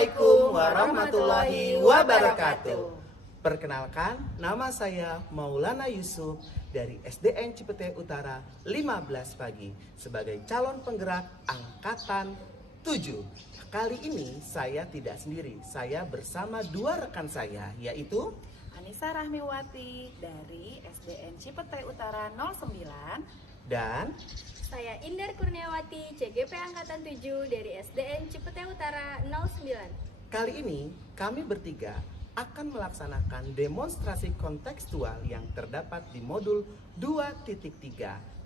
Assalamualaikum warahmatullahi wabarakatuh. Perkenalkan, nama saya Maulana Yusuf dari SDN Cipete Utara 15 pagi sebagai calon penggerak angkatan 7. Kali ini saya tidak sendiri, saya bersama dua rekan saya, yaitu Anissa Rahmiwati dari SDN Cipete Utara 09 dan Saya Indar Kurniawati, CGP Angkatan 7 dari SDN Cipete Utara 09. kali ini kami bertiga akan melaksanakan demonstrasi kontekstual yang terdapat di modul 2.3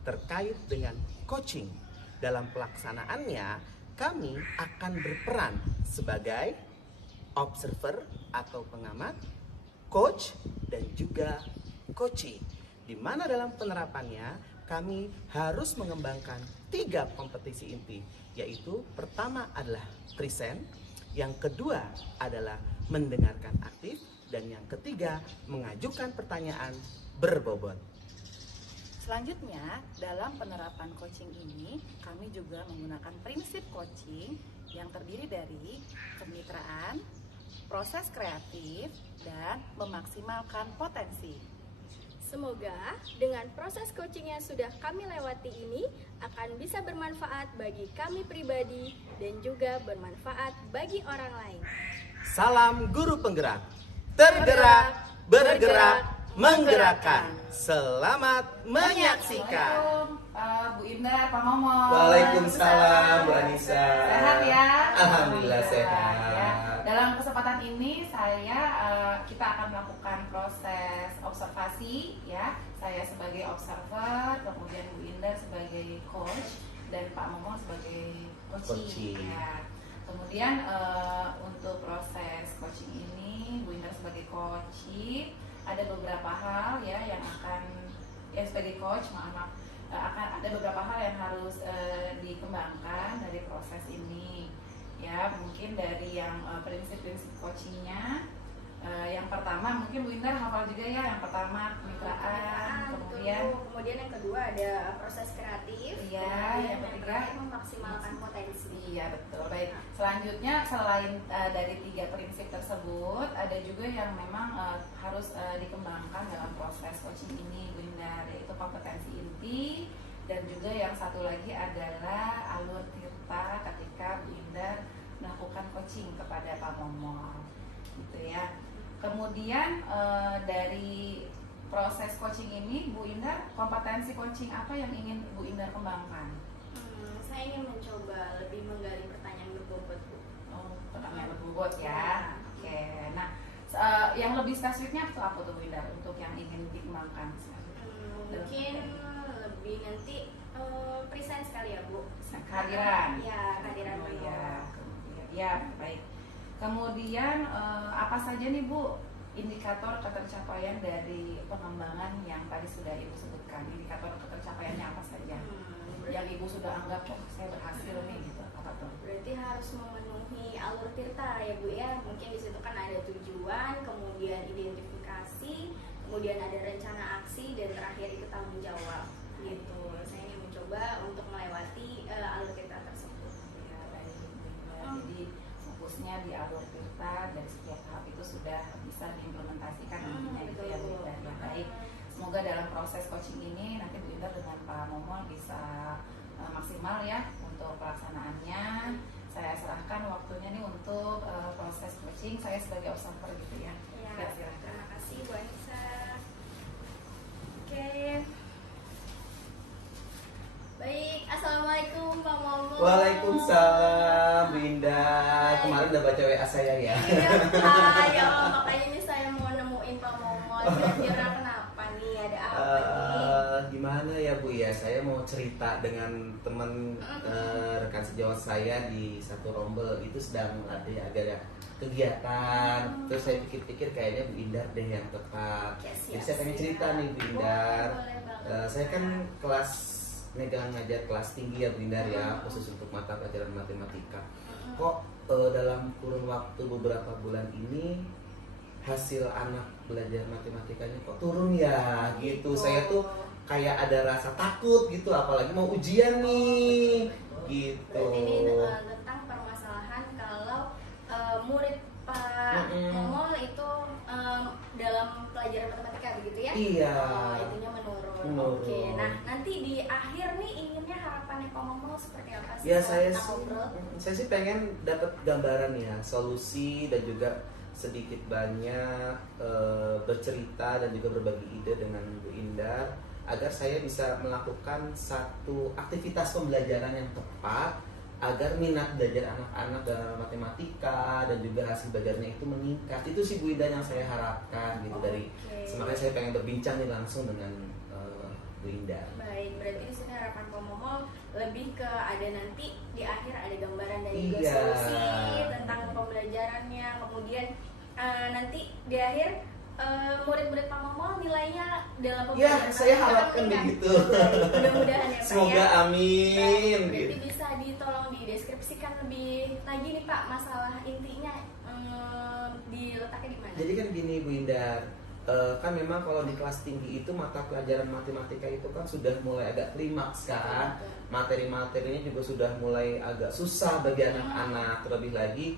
terkait dengan coaching. Dalam pelaksanaannya, kami akan berperan sebagai observer atau pengamat, coach, dan juga coachee. Di mana dalam penerapannya kami harus mengembangkan 3 kompetisi inti, yaitu pertama adalah present, yang kedua adalah mendengarkan aktif, dan yang ketiga mengajukan pertanyaan berbobot. Selanjutnya, dalam penerapan coaching ini, kami juga menggunakan prinsip coaching yang terdiri dari kemitraan, proses kreatif, dan memaksimalkan potensi. Semoga dengan proses coaching yang sudah kami lewati ini akan bisa bermanfaat bagi kami pribadi dan juga bermanfaat bagi orang lain. Salam guru penggerak, tergerak, bergerak, menggerakkan. Selamat menyaksikan. Bu Indah, Pak Momon. Waalaikumsalam, Bu Anissa. Sehat ya? Alhamdulillah sehat. Ya. Dalam kesempatan ini kita akan melakukan proses observasi ya. Saya sebagai observer, kemudian Bu Indah sebagai coach dan Pak Momon sebagai coaching. Ya. Kemudian untuk proses coaching ini, Bu Indah sebagai coaching ada beberapa hal ya yang akan sebagai coach akan ada beberapa hal yang harus dikembangkan dari proses ini ya. Mungkin dari yang prinsip-prinsip coachingnya, yang pertama mungkin Bu Indar hafal juga ya. Yang pertama kemitraan, kemudian yang kedua ada proses kreatif, iya, kemudian yang ketiga memaksimalkan potensi. Iya betul. Baik. Selanjutnya selain dari 3 prinsip tersebut, ada juga yang memang harus dikembangkan dalam proses coaching ini, Bu Indar, yaitu kompetensi inti, dan juga yang satu lagi adalah alur tirta ketika Bu Indar melakukan coaching kepada Pak Momon, gitu ya. Kemudian dari proses coaching ini, Bu Indar, kompetensi coaching apa yang ingin Bu Indar kembangkan? Saya ingin mencoba lebih menggali pertanyaan berbobot, Bu. Oh, pertanyaan berbobot ya. Oke. Nah, yang lebih spesifiknya itu apa tuh Bu Indar untuk yang ingin dikembangkan? Mungkin lebih nanti present sekali ya, Bu. Kehadiran. Ya, kehadiran Oh, penuh. ya. Kemudian, ya baik. Kemudian apa saja nih Bu indikator ketercapaian dari pengembangan yang tadi sudah Ibu sebutkan? Indikator ketercapaiannya apa saja? Yang Ibu sudah anggap, oh saya berhasil nih gitu, apa tuh? Berarti harus memenuhi alur tirta ya, Bu ya. Mungkin di situ kan ada tujuan, kemudian identifikasi, kemudian ada rencana aksi, dan terakhir itu tanggung jawab. Gitu. Saya ingin mencoba untuk melewati alur tirta tersebut. Ya, baik. Jadi fokusnya di alur tirta dan setiap tahap itu sudah bisa diimplementasikan nantinya gitu ya Bu Indar. Ya, baik. Semoga dalam proses coaching ini nanti Bu Indar dengan Pak Momon bisa maksimal ya untuk pelaksanaannya. Saya serahkan waktunya nih untuk proses coaching. Saya sebagai observer gitu ya. Ya, Silahkan. terima kasih Bu Anissa. Oke. Baik, Assalamualaikum Pak Momon. Waalaikumsalam, Bu Indah. Kemarin udah baca WA saya ya. Iya Pak, ya makanya ini saya mau nemuin Pak Momon. Kira-kira kenapa nih, ada apa nih? Gimana ya Bu ya, saya mau cerita dengan teman rekan sejawat saya di satu rombel itu sedang ada kegiatan. Terus saya pikir-pikir kayaknya Bu Indar deh yang tepat. Jadi saya pengen cerita nih Bu Indar. Boleh banget. Saya kan ngajar kelas tinggi ya Bu Indar ya, khusus untuk mata pelajaran matematika. Kok dalam kurun waktu beberapa bulan ini hasil anak belajar matematikanya kok turun ya gitu. Saya tuh kayak ada rasa takut gitu, apalagi mau ujian nih gitu. Berarti ini tentang permasalahan kalau Momo seperti apa sih? Ya Setelah saya kita sih, ngobrol? saya sih pengen dapat gambaran ya, solusi dan juga sedikit banyak bercerita dan juga berbagi ide dengan Bu Indar agar saya bisa melakukan satu aktivitas pembelajaran yang tepat agar minat belajar anak-anak dalam matematika dan juga hasil belajarnya itu meningkat. Itu sih Bu Indar yang saya harapkan gitu dari. Makanya saya pengen berbincang nih langsung dengan Bu Indar. Baik, berarti di sini harapan Pak Momo lebih ke ada nanti di akhir ada gambaran dan juga Iya. solusi tentang pembelajarannya. Kemudian nanti di akhir murid-murid Pak Momo nilainya dalam Ya, pembelajaran saya akan harapkan meningkat. begitu. Baik, mudah-mudahan ya Pak Semoga ya. amin. Baik, berarti Gitu. bisa ditolong dideskripsikan lebih lagi nih Pak, masalah intinya diletaknya di mana? Jadi kan gini Bu Indar, kan memang kalau di kelas tinggi itu mata pelajaran matematika itu kan sudah mulai agak klimaks kan. Materi-materinya juga sudah mulai agak susah bagi anak-anak. Terlebih lagi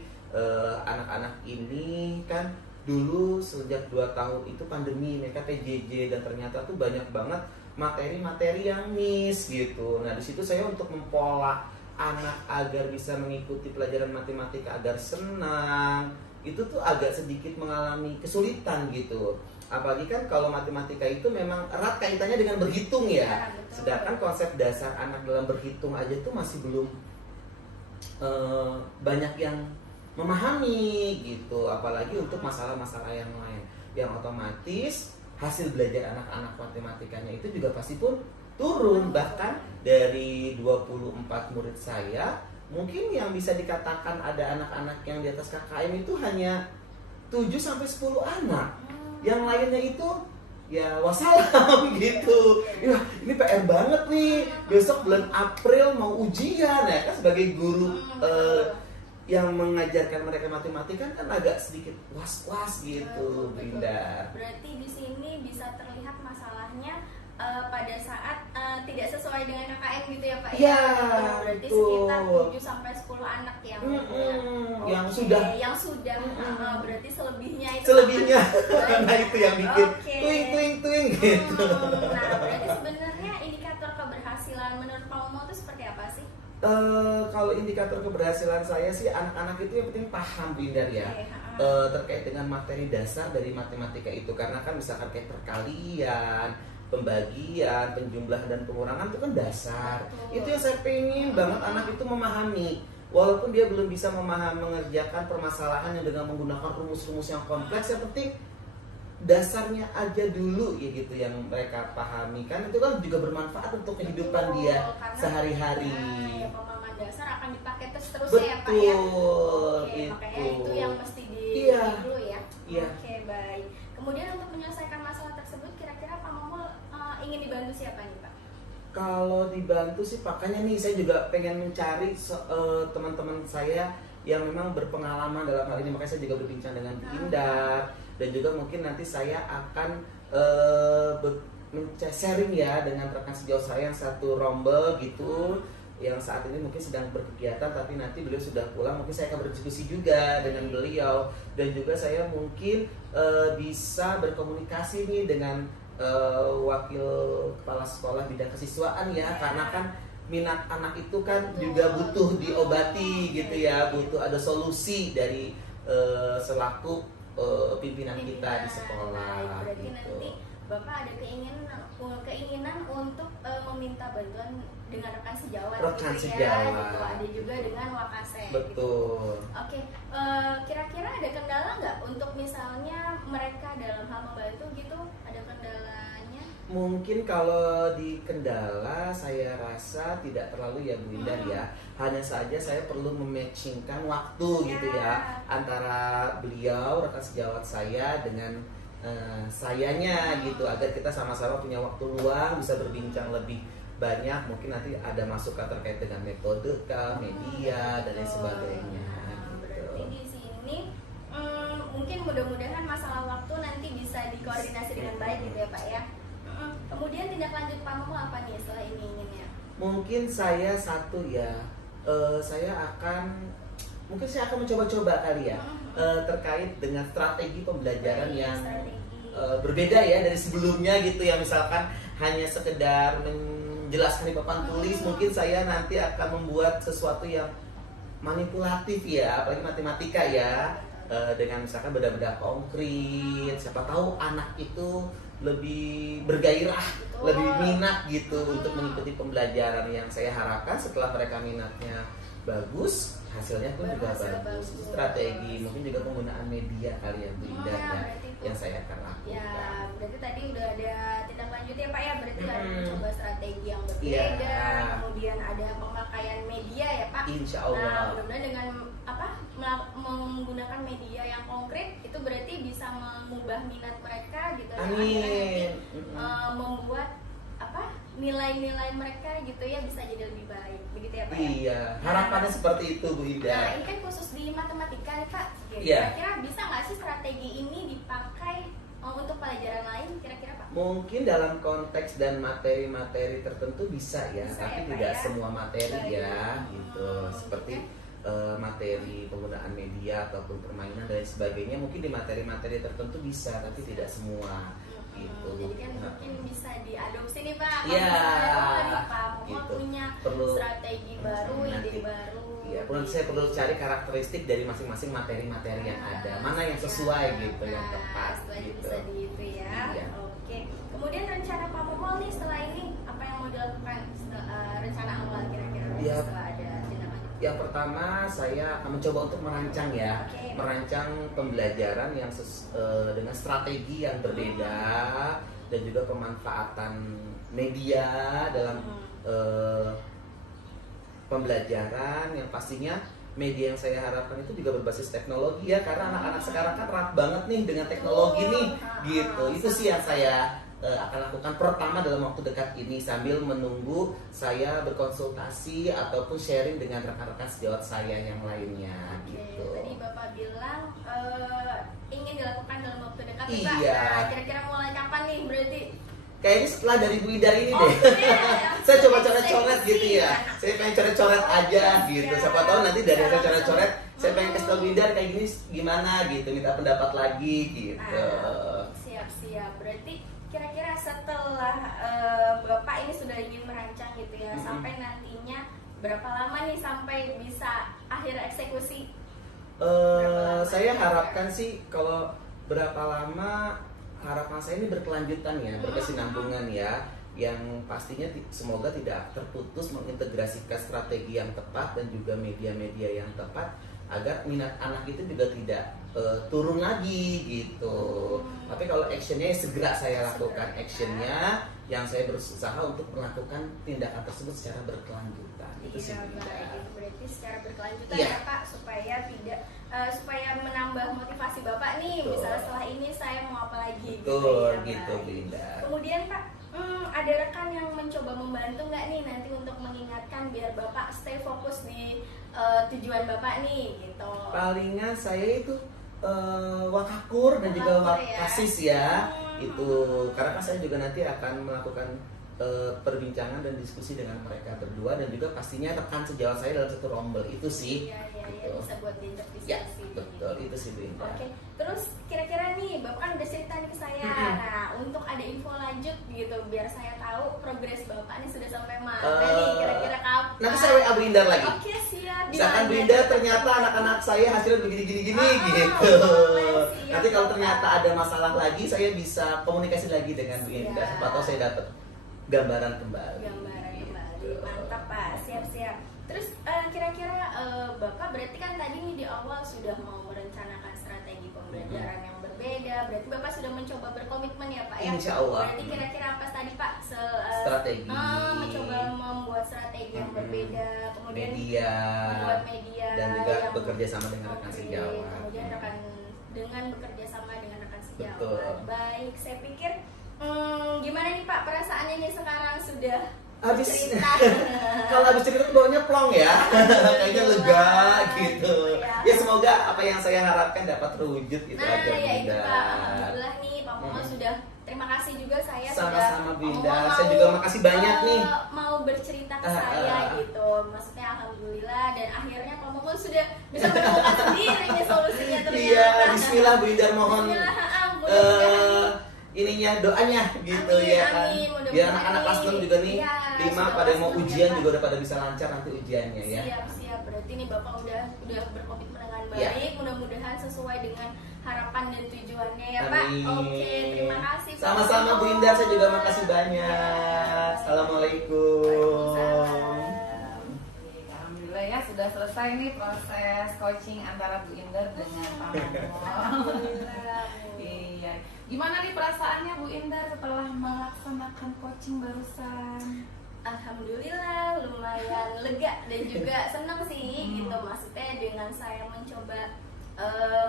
anak-anak ini kan dulu sejak 2 tahun itu pandemi, mereka PJJ dan ternyata tuh banyak banget materi-materi yang miss gitu. Nah di situ saya untuk mempola anak agar bisa mengikuti pelajaran matematika agar senang itu tuh agak sedikit mengalami kesulitan gitu. Apalagi kan kalau matematika itu memang erat kaitannya dengan berhitung ya. Sedangkan konsep dasar anak dalam berhitung aja tuh masih belum banyak yang memahami gitu. Apalagi untuk masalah-masalah yang lain, yang otomatis hasil belajar anak-anak matematikanya itu juga pasti pun turun. Bahkan dari 24 murid saya, mungkin yang bisa dikatakan ada anak-anak yang di atas KKM itu hanya 7-10 anak. Yang lainnya itu ya wassalam gitu. Wah, ini PR banget nih. Besok bulan April mau ujian ya kan, sebagai guru yang mengajarkan mereka matematika kan agak sedikit was-was gitu, Bunda. Berarti di sini bisa terlihat masalahnya pada saat tidak sesuai dengan KKM gitu ya Pak Ya, berarti betul. sekitar 7-10 anak yang yang sudah berarti selebihnya itu selebihnya. Baik. Nah itu yang bikin Oke. tuing gitu. Nah berarti sebenarnya indikator keberhasilan menurut Pak Momo itu seperti apa sih? Kalau indikator keberhasilan saya sih anak-anak itu yang penting paham Bindar ya. Terkait dengan materi dasar dari matematika itu, karena kan misalkan kayak perkalian, pembagian, penjumlahan dan pengurangan itu kan dasar. Betul. Itu yang saya pengen banget anak itu memahami. Walaupun dia belum bisa mengerjakan permasalahan yang dengan menggunakan rumus-rumus yang kompleks, yang penting dasarnya aja dulu ya gitu yang mereka pahami, kan itu kan juga bermanfaat untuk kehidupan dia Karena sehari-hari. ya, pemahaman dasar akan dipakai terus ya Pak ya. Betul, Oke, makanya itu yang mesti Iya. dulu ya. Iya. Oke, baik. Kemudian untuk menyelesaikan masalah tersebut kira-kira Pak Momo ingin dibantu siapa nih Pak? Kalau dibantu sih makanya nih saya juga pengen mencari teman-teman saya yang memang berpengalaman dalam hal ini, makanya saya juga berbincang dengan Bu Indar dan juga mungkin nanti saya akan sharing ya dengan rekan sejauh saya yang satu rombel gitu, yang saat ini mungkin sedang berkegiatan tapi nanti beliau sudah pulang, mungkin saya akan berdiskusi juga dengan beliau dan juga saya mungkin bisa berkomunikasi nih dengan wakil kepala sekolah bidang kesiswaan ya, karena kan minat anak itu kan juga butuh diobati gitu ya, butuh ada solusi dari selaku pimpinan kita di sekolah. Baik, berarti gitu. nanti Bapak ada keinginan untuk meminta bantuan dengan rekan sejawat Rekan gitu sejawat. ya, gitu. Ada juga dengan Wakasek. Gitu. Betul. Oke, kira-kira ada kendala nggak untuk misalnya mereka dalam hal membantu gitu? Ada kendalanya? Mungkin kalau di kendala saya rasa tidak terlalu ya Bu Indah ya. Hanya saja saya perlu mematchingkan waktu gitu ya antara beliau rekan sejawat saya dengan sayanya gitu, agar kita sama-sama punya waktu luang bisa berbincang lebih banyak. Mungkin nanti ada masukan terkait dengan metode media dan lain sebagainya. Berarti di sini mungkin mudah-mudahan masalah waktu nanti bisa dikoordinasi dengan baik gitu ya Pak ya. Kemudian tindak lanjut Pak Momo apa nih setelah ini inginnya? Mungkin saya satu ya, saya akan mencoba-coba kali ya terkait dengan strategi pembelajaran yang berbeda ya dari sebelumnya gitu ya. Misalkan hanya sekedar menjelaskan di papan tulis, mungkin saya nanti akan membuat sesuatu yang manipulatif ya, apalagi matematika ya, dengan misalkan benda-benda konkret. Siapa tahu anak itu lebih bergairah, lebih minat gitu untuk mengikuti pembelajaran. Yang saya harapkan setelah mereka minatnya bagus, hasilnya pun juga bagus. Strategi, mungkin juga penggunaan media kali ya Bu Indah ya, yang saya akan lakukan. Ya, berarti tadi udah ada tindak lanjut ya Pak ya, berarti ada mencoba strategi yang berbeda, kemudian ada pemakaian media ya Pak. Insya Allah. Nah, mudah-mudahan dengan menggunakan media yang konkret itu berarti bisa mengubah minat mereka gitu ya. Amin. Membuat nilai-nilai mereka gitu ya bisa jadi lebih baik, begitu ya Pak? Iya, harapannya seperti itu Bu Ida. Nah, ini kan khusus di matematika nih Pak. Iya. Kira-kira bisa nggak sih strategi ini dipakai untuk pelajaran lain kira-kira Pak? Mungkin dalam konteks dan materi-materi tertentu bisa ya, Bisa tapi ya, Pak, tidak ya? semua materi Baik. ya, gitu. Seperti materi penggunaan media ataupun permainan dan sebagainya, mungkin di materi-materi tertentu bisa, tapi tidak semua. Gitu. Jadi kan mungkin bisa diadopsi nih Pak. Iya. Nih Pak, mau Gitu. punya Perlu strategi baru, nanti. ide baru. Iya, saya perlu cari karakteristik dari masing-masing materi-materi yang ada, mana yang sesuai gitu, yang tepat Setelah itu gitu. bisa di itu ya. Iya. Oke. Kemudian rencana Pak Momol nih setelah ini apa yang mau dilakukan? Rencana awal kira-kira Iya. setelah ada tindak lanjut. Yang pertama saya akan mencoba untuk merancang ya, Oke. merancang pembelajaran yang dengan strategi yang berbeda dan juga pemanfaatan media dalam pembelajaran yang pastinya media yang saya harapkan itu juga berbasis teknologi ya, karena anak-anak sekarang kan erat banget nih dengan teknologi nih gitu. Itu sih yang saya akan lakukan pertama dalam waktu dekat ini, sambil menunggu saya berkonsultasi ataupun sharing dengan rekan-rekan sejawat saya yang lainnya gitu. Tadi Bapak bilang ingin dilakukan dalam waktu dekat nih, Pak. Iya. Nah, kira-kira mulai kapan nih berarti? Kayaknya setelah dari Bu Ida ini deh. Oke. Saya coba coret-coret gitu ya. Saya pengen coret-coret aja gitu. Siapa tahu nanti dari saya coret-coret, saya pengen kasih tahu Bu Ida kayak gini gimana gitu, minta pendapat lagi gitu. Siap-siap. Berarti kira-kira setelah Bapak ini sudah ingin merancang gitu ya, sampai nantinya berapa lama nih sampai bisa akhir eksekusi? Saya harapkan sih kalau berapa lama, harapan saya ini berkelanjutan ya, berkesinambungan ya, yang pastinya semoga tidak terputus mengintegrasikan strategi yang tepat dan juga media-media yang tepat agar minat anak itu juga tidak turun lagi gitu. Tapi kalau actionnya segera saya lakukan actionnya, yang saya berusaha untuk melakukan tindakan tersebut secara berkelanjutan. Itu sih. Baik. Berarti secara berkelanjutan Iya. ya Pak, supaya tidak supaya menambah motivasi Bapak nih. Betul. Misalnya setelah ini saya mau apa lagi? Betul ya, gitu, Pak. Bu Indah. Kemudian Pak, ada rekan yang mencoba membantu nggak nih nanti untuk mengingatkan biar Bapak stay fokus di tujuan Bapak nih gitu. Palingan saya itu wakakur dan juga Wakakur ya. wakasis ya. Itu karena kan saya juga nanti akan melakukan perbincangan dan diskusi dengan mereka berdua, dan juga pastinya rekan sejawat saya dalam satu rombel itu sih. Iya, Gitu. bisa buat diajak diskusi. Ya, betul, itu sih Bu Indah. Oke, terus kira-kira nih Bapak kan udah cerita nih ke saya. Nah, untuk ada info lanjut gitu biar saya tahu progres Bapak nih sudah sampai mana nih kira-kira kapan. Nanti saya WA Bu Indah lagi. Oke, siap. Misalkan Bu Bilang Indah aja. ternyata anak-anak saya hasilnya begini-gini gitu. boleh, siap, Nanti kalau Bapak. ternyata ada masalah lagi, saya bisa komunikasi lagi dengan Bu Indah. Siap. Siapa tahu saya dapat gambaran kembali. Gambaran kembali. Gitu. Mantap Pak, siap-siap. Terus kira-kira Bapak berarti kan tadi nih di awal sudah mau merencanakan strategi pembelajaran yang berbeda. Berarti Bapak sudah mencoba berkomitmen ya Pak ya? Insya Allah. Berarti kira-kira apa tadi Pak? Strategi. Mencoba membuat strategi yang berbeda, kemudian Media. membuat media Dan juga yang- bekerja sama dengan rekan Oke, sejawat. kemudian dengan bekerja sama dengan rekan sejawat. Betul. Baik, saya pikir gimana nih Pak perasaannya nih sekarang sudah Habis cerita? kalau habis cerita baunya plong ya. Kayaknya lega gitu. Ya semoga apa yang saya harapkan dapat terwujud itu Nah, aja Bu ya itu Indah. Pak, alhamdulillah nih Pak Momol sudah. Terima kasih juga saya Sama-sama, sudah Bu Indah. Pak Momol Saya juga makasih banyak nih. mau bercerita ke saya gitu. Maksudnya alhamdulillah, dan akhirnya Pak Momol sudah bisa menemukan sendiri nih solusinya ternyata. Iya, bismillah Bu Indah, mohon Bismillah, mudah-mudahan. ininya doanya gitu Amin, ya kan. amin. Mudah-mudahan Biar anak-anak kelas 6 juga nih Iya, 5 sudah pada kelas mau 6 ujian ya, juga udah pada bisa lancar nanti ujiannya ya. Siap. Berarti nih Bapak udah berkomitmen dengan Iya. baik. Mudah-mudahan sesuai dengan harapan dan tujuannya ya Pak. Amin. Oke, terima kasih Pak. Sama-sama Bu Indah, saya juga makasih banyak. Assalamualaikum. Waalaikumsalam. Alhamdulillah ya sudah selesai nih proses coaching antara Bu Indah dengan Pak Momo. Alhamdulillah. Iya. Gimana nih perasaannya Bu Indah setelah melaksanakan coaching barusan? Alhamdulillah lumayan lega dan juga senang sih gitu, maksudnya dengan saya mencoba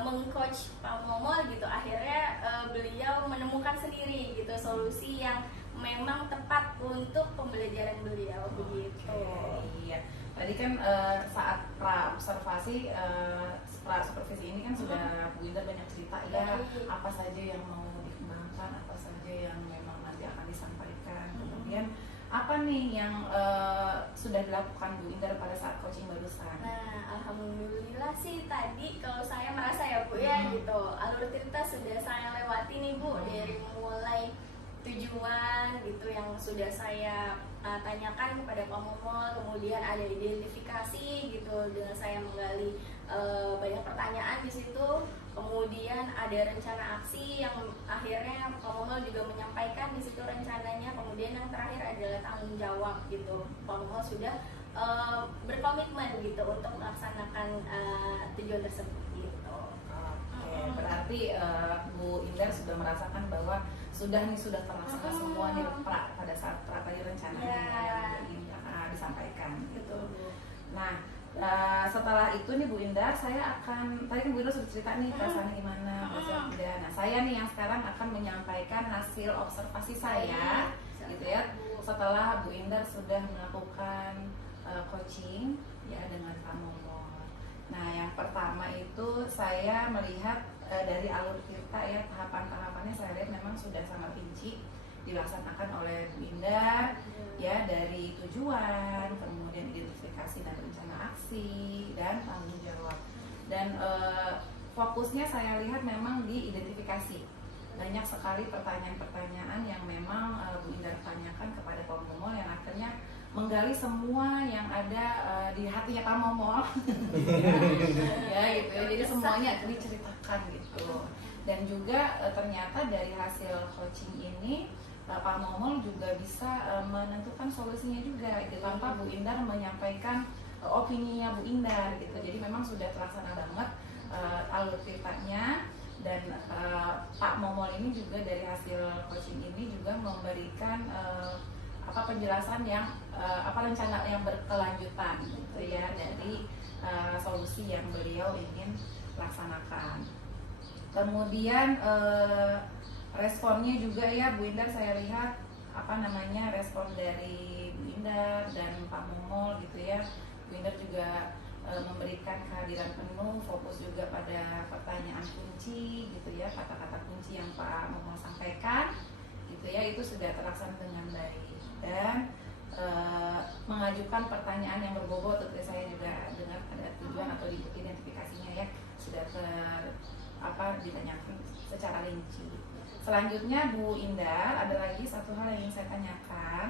mengcoach Pak Momo gitu, akhirnya beliau menemukan sendiri gitu solusi yang memang tepat untuk pembelajaran beliau begitu. Iya. Tadi kan saat pra observasi, pra supervisi ini kan sudah Bu Indah banyak cerita ya, apa saja yang mau dikembangkan, apa saja yang memang nanti akan disampaikan. Kemudian apa nih yang sudah dilakukan Bu Indah pada saat coaching barusan? Nah, alhamdulillah sih tadi kalau saya merasa ya Bu ya gitu, alur cerita sudah saya lewati nih Bu, dari mulai tujuan gitu yang sudah saya tanyakan kepada Pak Momo, kemudian ada identifikasi gitu dengan saya menggali banyak pertanyaan di situ, kemudian ada rencana aksi yang akhirnya Pak Momo juga menyampaikan di situ rencananya, kemudian yang terakhir adalah tanggung jawab gitu. Pak Momo sudah berkomitmen gitu untuk melaksanakan tujuan tersebut gitu. Oke, berarti Bu Indah sudah merasakan bahwa sudah terlaksana semua nih pada saat tadi rencananya yang disampaikan gitu. Nah, setelah itu nih Bu Indah, saya akan, tadi kan Bu Indah sudah cerita nih perasaannya gimana, nah saya nih yang sekarang akan menyampaikan hasil observasi saya gitu ya, setelah Bu Indah sudah melakukan coaching ya dengan Pak Momo. Nah, yang pertama itu saya melihat dari alur cerita ya, tahapan-tahapannya saya lihat memang sudah sangat rinci dilaksanakan oleh Bu Indah ya, dari tujuan, kemudian identifikasi dan rencana aksi dan tanggung jawab. Dan fokusnya saya lihat memang di identifikasi. Banyak sekali pertanyaan-pertanyaan yang memang Bu Indah tanyakan kepada Pak Momo yang akhirnya menggali semua yang ada di hatinya Pak Momo. Ya gitu ya, jadi semuanya diceritakan gitu. Dan juga ternyata dari hasil coaching ini Pak Momo juga bisa menentukan solusinya juga gitu, tanpa Bu Indah menyampaikan opininya Bu Indah gitu. Jadi memang sudah terlaksana banget alur ceritanya. Dan Pak Momo ini juga dari hasil coaching ini juga memberikan penjelasan yang rencana yang berkelanjutan gitu ya, dari solusi yang beliau ingin laksanakan. Kemudian responnya juga ya Bu Indah, saya lihat respon dari Bu Indah dan Pak Momo gitu ya. Bu Indah juga memberikan kehadiran penuh, fokus juga pada pertanyaan kunci gitu ya, kata-kata kunci yang Pak Momo sampaikan gitu ya, itu sudah terlaksana dengan baik. Dan mengajukan pertanyaan yang berbobot, tentu saya juga dengar ada tujuan atau identifikasinya ya, sudah ditanyakan secara rinci. Selanjutnya Bu Indah, ada lagi satu hal yang ingin saya tanyakan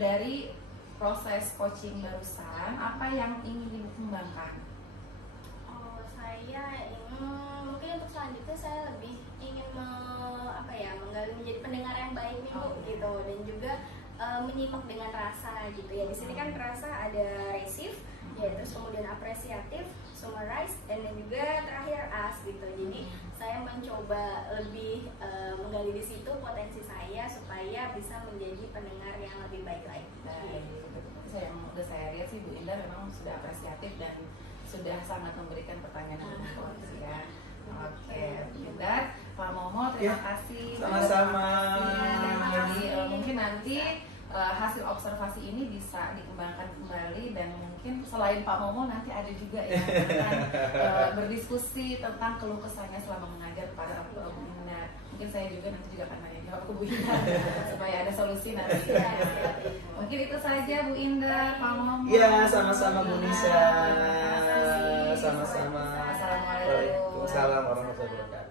dari proses coaching barusan, apa yang ingin Ibu kembangkan? Saya mungkin untuk selanjutnya saya lebih ingin menggali menjadi pendengar yang baik nih Bu gitu, dan juga menyimak dengan rasa gitu ya. Di sini kan rasa ada receive ya, terus kemudian apresiatif, summarize, dan juga terakhir as gitu. Jadi saya mencoba lebih menggali di situ potensi saya supaya bisa menjadi pendengar yang lebih baik lagi. Saya lihat sih Bu Indah memang sudah apresiatif dan sudah sangat memberikan pertanyaan yang bagus ya. Oke, Bu Indah, Pak Momo, terima kasih. Sama-sama. Jadi mungkin nanti hasil observasi ini bisa dikembangkan kembali, dan mungkin selain Pak Momo nanti ada juga yang akan berdiskusi tentang keluh kesahnya selama mengajar kepada Bu Indah. Mungkin saya juga nanti akan nanya jawab ke Bu Indah supaya ada solusi nanti. Mungkin itu saja Bu Indah, Pak Momo. Iya, sama-sama Bu Nisa. Terima kasih. Sama-sama. Assalamualaikum. Waalaikumsalam warahmatullahi wabarakatuh.